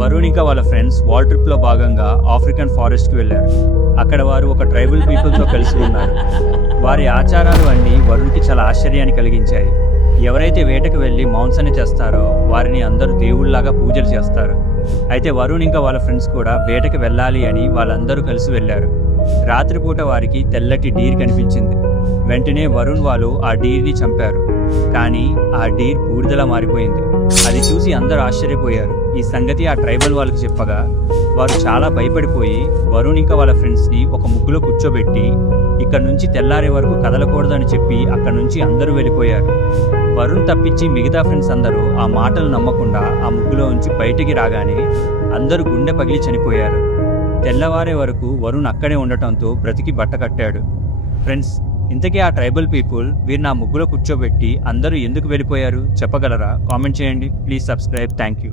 వరుణ్ ఇంకా వాళ్ళ friends wall ట్రిప్లో భాగంగా ఆఫ్రికన్ ఫారెస్ట్కి వెళ్ళారు. అక్కడ వారు ఒక ట్రైబల్ పీపుల్తో కలిసి ఉన్నారు. వారి ఆచారాలు అన్నీ వరుణ్కి చాలా ఆశ్చర్యాన్ని కలిగించాయి. ఎవరైతే వేటకు వెళ్ళి మాంసాన్ని చేస్తారో వారిని అందరూ దేవుళ్లాగా పూజలు చేస్తారు. అయితే వరుణ్ ఇంకా వాళ్ళ ఫ్రెండ్స్ కూడా వేటకు వెళ్ళాలి అని వాళ్ళందరూ కలిసి వెళ్ళారు. రాత్రిపూట వారికి తెల్లటి డీర్ కనిపించింది. వెంటనే వరుణ్ వాళ్ళు ఆ డీర్ని చంపారు. కానీ ఆ డీర్ బూడిదలా మారిపోయింది. అది చూసి అందరూ ఆశ్చర్యపోయారు. ఈ సంగతి ఆ ట్రైబల్ వాళ్ళకి చెప్పగా వారు చాలా భయపడిపోయి వరుణ్ ఇంకా వాళ్ళ ఫ్రెండ్స్ని ఒక ముగ్గులో కూర్చోబెట్టి ఇక్కడ నుంచి తెల్లారే వరకు కదలకూడదు అని చెప్పి అక్కడ నుంచి అందరూ వెళ్ళిపోయారు. వరుణ్ తప్పించి మిగతా ఫ్రెండ్స్ అందరూ ఆ మాటలు నమ్మకుండా ఆ ముగ్గులో నుంచి బయటికి రాగానే అందరూ గుండె పగిలి చనిపోయారు. తెల్లవారే వరకు వరుణ్ అక్కడే ఉండటంతో బ్రతికి బట్ట కట్టాడు. ఫ్రెండ్స్, ఇంతకీ ఆ ట్రైబల్ పీపుల్ వీరిని ఆ ముగ్గులో కూర్చోబెట్టి అందరూ ఎందుకు వెళ్ళిపోయారు చెప్పగలరా? కామెంట్ చేయండి. Please subscribe. Thank you.